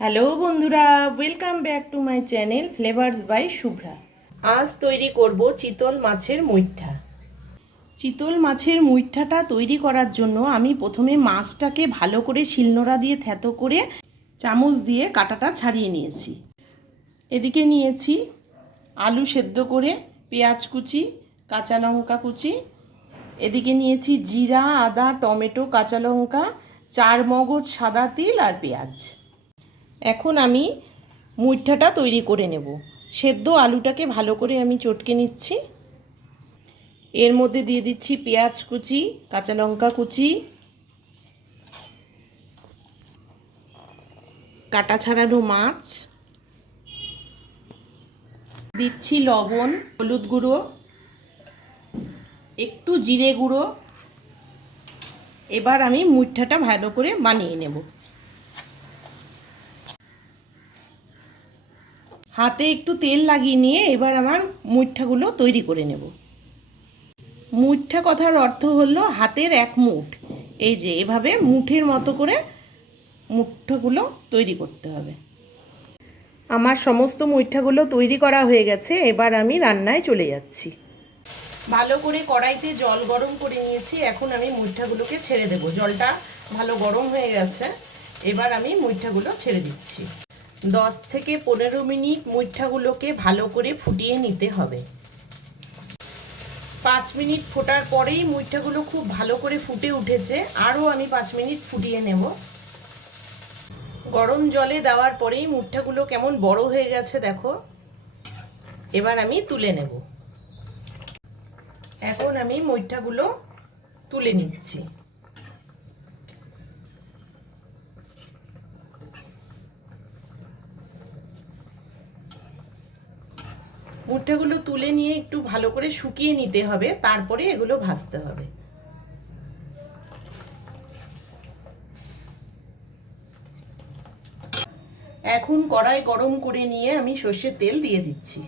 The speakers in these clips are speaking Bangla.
হ্যালো বন্ধুরা, welcome back to my channel flavours by Shubhra. আজ তৈরি করব চিতল মাছের মুইঠা। চিতল মাছের মুইঠাটা তৈরি করার জন্য আমি প্রথমে মাছটাকে ভালো করে শিলনোড়া দিয়ে থেতো করে চামচ দিয়ে কাঁটাটা ছাড়িয়ে নিয়েছি। এদিকে নিয়েছি আলু সেদ্ধ করে, পেঁয়াজ কুচি, কাঁচা লঙ্কা কুচি। এদিকে নিয়েছি জিরা, আদা, টমেটো, কাঁচা লঙ্কা, 4 মগজ সাদা তিল আর পেঁয়াজ। এখন আমি মুইঠাটা তৈরি করে নেব। সেদ্ধ আলুটাকে ভালো করে আমি চটকে নিচ্ছি। এর মধ্যে দিয়ে দিচ্ছি পেঁয়াজ কুচি, কাঁচা লঙ্কা কুচি, কাটা ছাড়ানো মাছ, দিচ্ছি লবণ, হলুদ গুঁড়ো, একটু জিরে গুঁড়ো। এবার আমি মুইঠাটা ভালো করে বানিয়ে নেব। হাতে একটু তেল লাগিয়ে নিয়ে এবার আমার মুইঠাগুলো তৈরি করে নেব। মুঠা কথার অর্থ হলো হাতের এক মুঠ। এই যে এভাবে মুঠের মতো করে মুঠাগুলো তৈরি করতে হবে। আমার সমস্ত মুঠাগুলো তৈরি করা হয়ে গেছে। এবার আমি রান্নায় চলে যাচ্ছি। ভালো করে কড়াইতে জল গরম করে নিয়েছি। এখন আমি মুঠাগুলোকে ছেড়ে দেব। জলটা ভালো গরম হয়ে গেছে। এবার আমি মুঠাগুলো ছেড়ে দিচ্ছি। 10 থেকে 15 মিনিট মুঠাগুলোকে ভালো করে ফুটিয়ে নিতে হবে। 5 মিনিট ফোটার পরেই মুইঠাগুলো খুব ভালো করে ফুটে উঠেছে। আরও আমি 5 মিনিট ফুটিয়ে নেব। গরম জলে দেওয়ার পরেই মুইঠাগুলো কেমন বড় হয়ে গেছে দেখো। এবার আমি তুলে নেব। এখন আমি মুইঠাগুলো তুলে নিচ্ছি। মুঠাগুলো তুলে নিয়ে একটু ভালো করে শুকিয়ে নিতে হবে, তারপরে এগুলো ভাজতে হবে। এখন কড়াই গরম করে নিয়ে আমি সর্ষের তেল দিয়ে দিচ্ছি।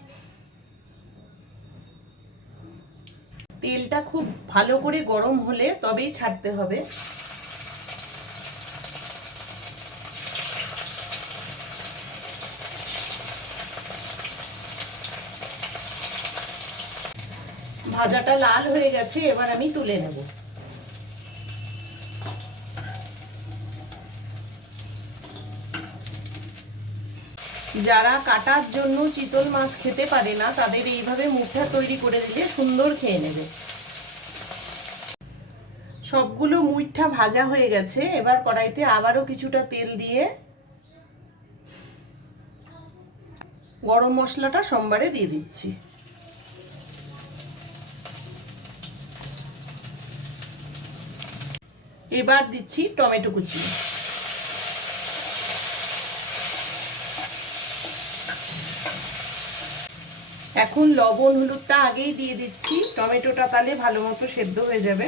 তেলটা খুব ভালো করে গরম হলে তবেই ছাড়তে হবে। ভাজাটা লাল হয়ে গেছে। এবার আমি তুলে নেব। যারা কাটার জন্য চিতল মাছ খেতে পারে না তাদের এইভাবে মুঠা তৈরি করে দিলে সুন্দর খেয়ে নেবে। সবগুলো মুঠা ভাজা হয়ে গেছে। এবার কড়াইতে আবারও কিছুটা তেল দিয়ে গরম মশলাটা সোমবারে দিয়ে দিচ্ছি। এবার দিচ্ছি টমেটো কুচি। এখন লবণ হলুদটা আগেই দিয়ে দিচ্ছি। টমেটোটা তাহলে ভালো মতো সেদ্ধ হয়ে যাবে।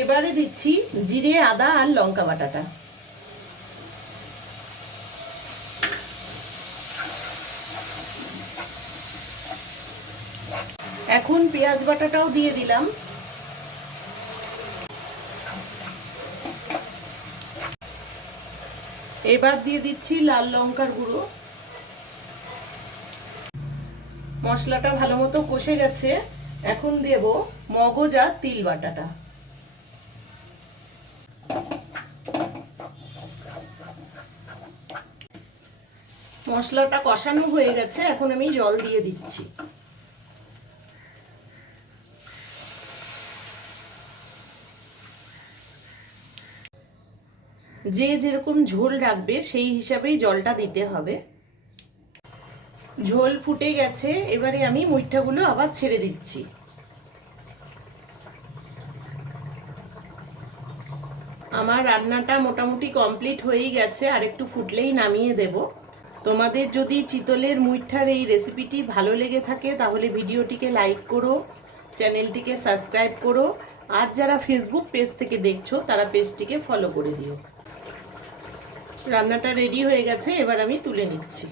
এবারে দিচ্ছি জিরে, আদা আর লঙ্কা বাটাটা। এখন পেঁয়াজ বাটাটাও দিয়ে দিলাম। এবার দিয়ে দিচ্ছি লাল লঙ্কার গুঁড়ো। মশলাটা ভালো মতো কষে গেছে। এখন দেব মগজ আর তিল বাটাটা। মশলাটা কষানো হয়ে গেছে। এখন আমি জল দিয়ে দিচ্ছি। যে যেরকম ঝোল রাখবে সেই হিসাবেই জলটা দিতে হবে। ঝোল ফুটে গেছে। এবারে আমি মুইঠাগুলো আবার ছেড়ে দিচ্ছি। আমার রান্নাটা মোটামুটি কমপ্লিট হয়েই গেছে। আর একটু ফুটলেই নামিয়ে দেব। তোমাদের যদি চিতলের মুইঠার এই রেসিপিটি ভালো লেগে থাকে তাহলে ভিডিওটিকে লাইক করো, চ্যানেলটিকে সাবস্ক্রাইব করো। আর যারা ফেসবুক পেজ থেকে দেখছো তারা পেজটিকে ফলো করে দিও। রান্নাটা রেডি হয়ে গেছে। এবার আমি তুলে নিচ্ছি।